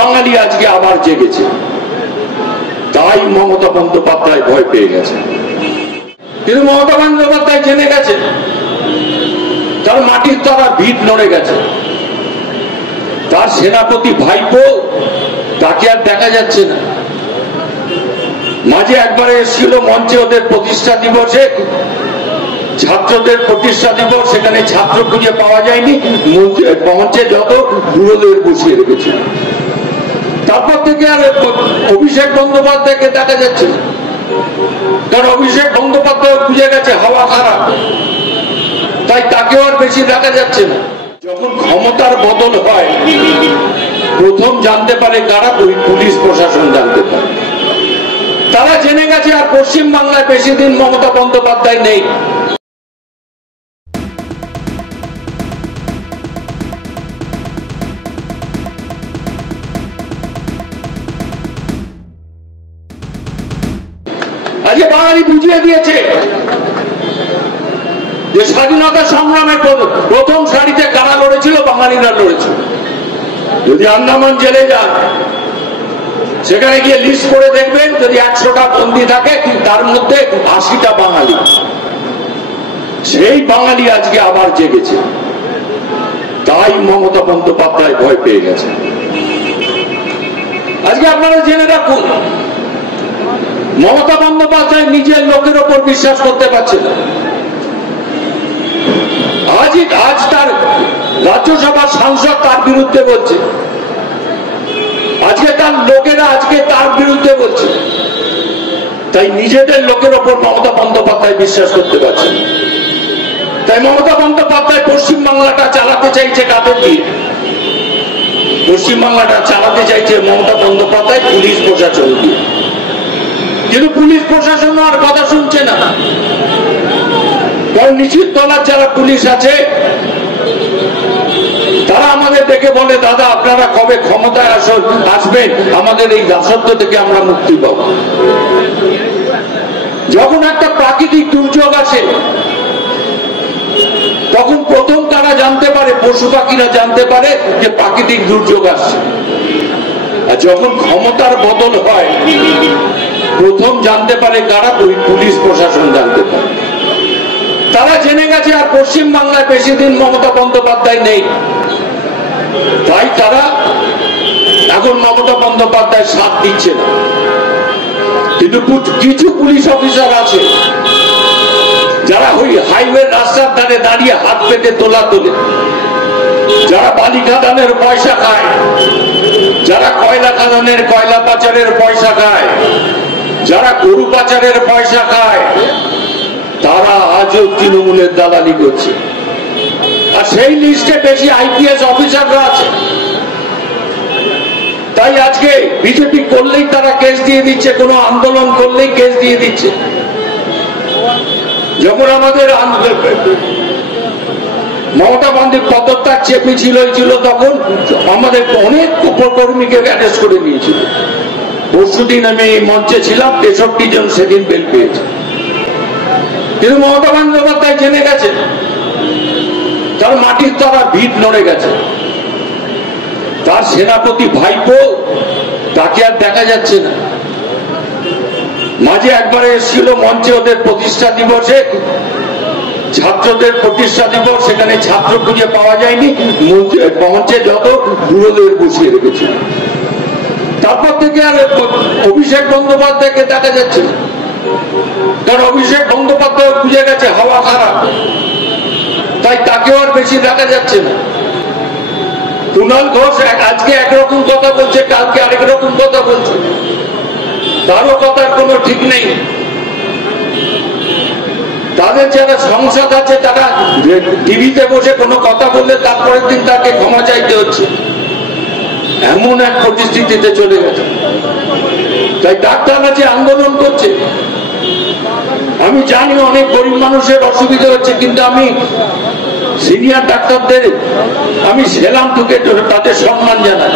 বাঙালি আজকে আবার জেগেছে, তাই মমতা বন্দ্যোপাধ্যায় ভয় পেয়ে গেছে। কিন্তু মমতা বন্দ্যোপাধ্যায় জেনে গেছে তার মাটির তলা ভিত নড়ে গেছে। তার সেনাপতি ভাইপো তাকে আর দেখা যাচ্ছে না। মাঝে একবারে এসেছিল মঞ্চে ওদের প্রতিষ্ঠা দিবসে, ছাত্রদের প্রতিষ্ঠা দিবস, সেখানে ছাত্র খুঁজে পাওয়া যায়নি, মঞ্চে যত বুড়োদের বসিয়ে রেখেছিল। তারপর থেকে আর অভিষেক বন্দ্যোপাধ্যায়কে দেখা যাচ্ছে না, কারণ অভিষেক বন্দ্যোপাধ্যায় বুঝে গেছে হাওয়া খারাপ, তাই তাকেও আর বেশি দেখা যাচ্ছে না। যখন ক্ষমতার বদল হয় প্রথম জানতে পারে কারা, পুলিশ প্রশাসন জানতে পারে। তারা জেনে গেছে আর পশ্চিম বাংলায় বেশি দিন মমতা বন্দ্যোপাধ্যায় নেই। আজকে বাঙালি বুঝিয়ে দিয়েছে যে স্বাধীনতা সংগ্রামের প্রথম সারিতে কারা লড়েছিল, বাঙালিরা লড়েছিল। যদি আন্দামান জেলে যান, সেখানে গিয়ে লিস্ট করে দেখবেন, যদি 100টা বন্দী থাকে তার মধ্যে 80টা বাঙালি। সেই বাঙালি আজকে আবার জেগেছে, তাই মমতা বন্দ্যোপাধ্যায় ভয় পেয়ে গেছে। আজকে আপনারা জেনে রাখুন, মমতা বন্দ্যোপাধ্যায় নিজের লোকের ওপর বিশ্বাস করতে পারছে না। আজ তার রাজ্যসভার সাংসদ তার বিরুদ্ধে বলছে, আজকে তার লোকেরা আজকে তার বিরুদ্ধে বলছে, তাই নিজেদের লোকের ওপর মমতা বন্দ্যোপাধ্যায় বিশ্বাস করতে পারছে। তাই মমতা বন্দ্যোপাধ্যায় পশ্চিম বাংলাটা চালাতে চাইছে কাদের দিয়ে? পশ্চিম বাংলাটা চালাতে চাইছে মমতা বন্দ্যোপাধ্যায় পুলিশ প্রশাসন দিয়ে। কিন্তু পুলিশ প্রশাসন আর কথা শুনছে না। কারণ নিচের তলার যারা পুলিশ আছে তারা আমাদের দেখে বলে, দাদা আপনারা কবে ক্ষমতায় আসবেন, আমাদের এই দাসত্ব থেকে আমরা মুক্তি পাবো। যখন একটা প্রাকৃতিক দুর্যোগ আসে তখন প্রথম তারা জানতে পারে, পশু পাখিরা জানতে পারে যে প্রাকৃতিক দুর্যোগ আসছে। আর যখন ক্ষমতার বদল হয় প্রথম জানতে পারে কারা, পুলিশ প্রশাসন জানতে পারে। তারা জেনে গেছে আর পশ্চিম বাংলায় বেশি দিন মমতা বন্দ্যোপাধ্যায় নেই, তাই তারা এখন মমতা বন্দ্যোপাধ্যায় সাথ দিচ্ছে না। কিন্তু কিছু পুলিশ অফিসার আছে যারা ওই হাইওয়ে রাস্তার ধারে দাঁড়িয়ে হাত পেতে তোলা তোলে, যারা বালি খাদানের পয়সা খায়, যারা কয়লা খাদানের কয়লা পাচারের পয়সা খায়, যারা গরু পাচারের পয়সা খায়, তারা আজও তৃণমূলের দালালি করছে। আর সেই লিস্টে বেশি আইপিএস অফিসাররা আছে। তাই আজকে বিজেপি করলেই তারা কেস দিয়ে দিচ্ছে, কোনো আন্দোলন করলেই কেস দিয়ে দিচ্ছে। যখন আমাদের মমতা বন্দ্যোপাধ্যায় পদত্যাগ চেপে ছিল তখন আমাদের অনেক কর্মীকে অ্যারেস্ট করে নিয়েছিল। পরশুদিন আমি এই মঞ্চে ছিলাম, 63 জন সেদিন বেল পেয়েছে। কিন্তু মমতা বন্দ্যোপাধ্যায় জেনে গেছে তার মাটির তলা ভিত নড়ে গেছে। তার সেনাপতি ভাইপো তাকে আর দেখা যাচ্ছে না। মাঝে একবারে এসেছিল মঞ্চে ওদের প্রতিষ্ঠা দিবসে, ছাত্রদের প্রতিষ্ঠা দিবস, সেখানে ছাত্র খুঁজে পাওয়া যায়নি, মঞ্চে যত বুড়োদের বসিয়ে রেখেছিল। তারপর থেকে আর অভিষেক বন্দ্যোপাধ্যায়কে দেখা যাচ্ছে না, কারণ অভিষেক বন্দ্যোপাধ্যায় বুঝে গেছে হাওয়া খারাপ, তাই তাকেও আর বেশি দেখা যাচ্ছে না। কুণাল ঘোষ আজকে একরকম কথা বলছে, কালকে আরেক রকম কথা বলছে, তারও কথার কোনো ঠিক নেই। তাদের যারা সংসদ আছে তারা টিভিতে বসে কোনো কথা বললে তারপরের দিন তাকে ক্ষমা চাইতে হচ্ছে, এমন এক পরিস্থিতিতে চলে গেছে। তাই ডাক্তাররা যে আন্দোলন করছে, আমি জানি অনেক গরিব মানুষের অসুবিধা হচ্ছে, কিন্তু আমি সিনিয়র ডাক্তারদের আমি সেলাম ঠুকে তাদের সম্মান জানাই।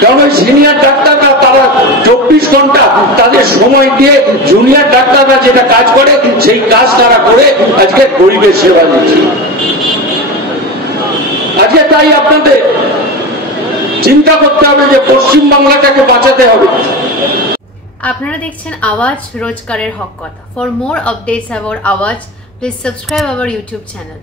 কারণ ওই সিনিয়র ডাক্তাররা তারা 24 ঘন্টা তাদের সময় দিয়ে জুনিয়র ডাক্তাররা যেটা কাজ করে সেই কাজ তারা করে আজকে গরিবের সেবা দিচ্ছে। আজকে তাই আপনাদের চিন্তা করতে হবে যে পশ্চিম বাংলাটাকে বাঁচাতে হবে। আপনারা দেখছেন আওয়াজ, রোজকারের হক কথা। ফর মোর আপডেটস অ্যাবাউট আওয়াজ, please subscribe our YouTube channel.